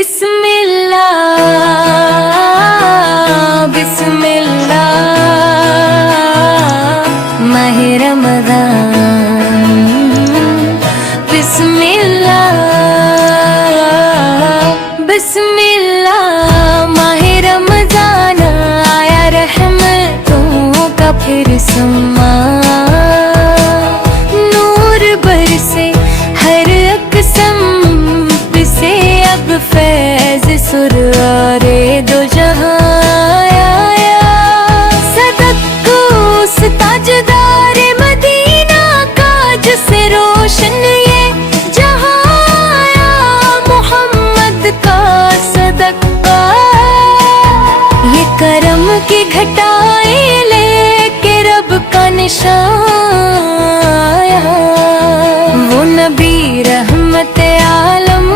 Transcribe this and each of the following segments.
بسم اللہ بسم اللہ ماہ رمضان، بسم اللہ بسم اللہ ماہ رمضان آیا رحمتوں کا پھر سما، نور برسے ہر قسم سے اب فیض سرور دو جہاں آیا، صدق کو اس تاجدار مدینہ کا جس سے روشن یہ جہاں آیا، محمد کا صدقہ یہ کرم کی گھٹائیں لے کے رب کا نشان آیا، وہ نبی رحمت عالم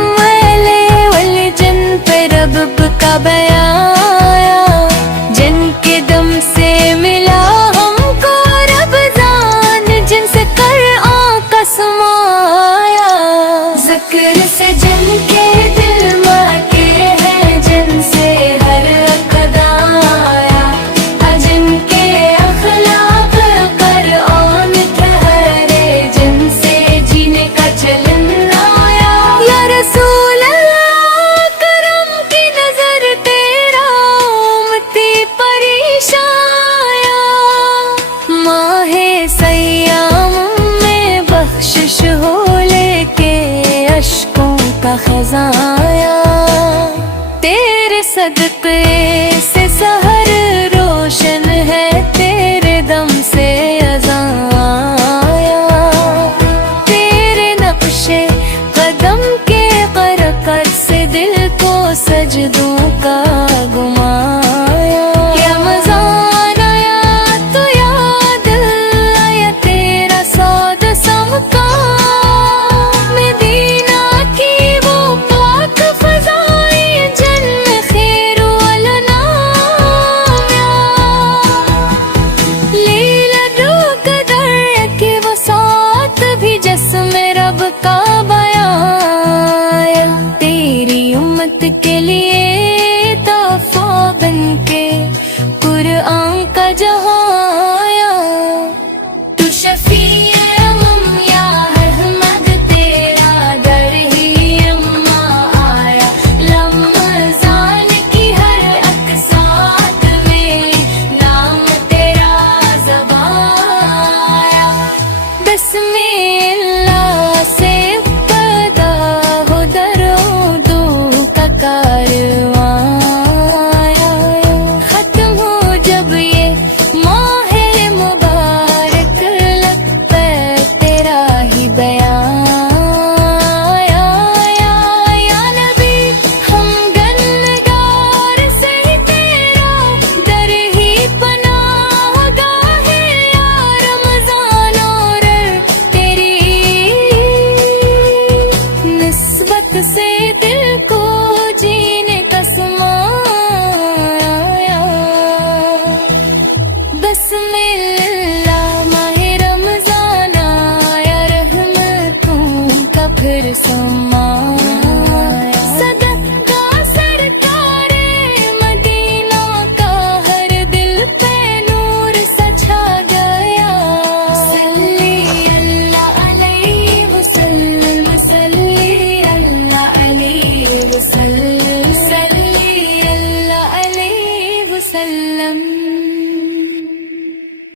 رب کا بیان آیا، جن کے دم سے ملا ہم کو رمضان، جن سے قرآن کا سمایا، ذکر سے جن کے دل ماکے ہیں، جن سے ہر اقدا آیا، جن کے اخلاق قرآن ٹھہرے، جن سے جینے کا چلن آیا، یا رسول کا خزاں آیا، تیرے صدقے سے سحر روشن ہے، تیرے دم سے اذاں آیا، تیرے نقش قدم کے برکت سے دل کو سجدوں کا گمایا، رمضان آیا تو یاد آیا تیرا سعد سمکا، کے لیے تحفہ بن کے قرآن کا جہاں آیا، تو شفیع امم یا احمد تیرا در ہی اما آیا، رمضان کی ہر اقساط میں نام تیرا زبان آیا، بسم اللہ سے ختم ہو جب یہ ماہ مبارک، لگتا تیرا ہی بیان یا نبی، ہم گنگار سے ہی تیرا در ہی پناہ گاہ ہے، یا رمضان اور تیری نسبت سے دل کو جینے کا سمایا، بسم اللہ ماہ رمضان آیا رحمتوں کا پھر سمایا، صدقہ سرکار مدینہ کا ہر دل پہ نور سا چھا گیا، صلی اللہ علیہ وسلم صلی اللہ علیہ وسلم صلی اللہ علیہ وسلم۔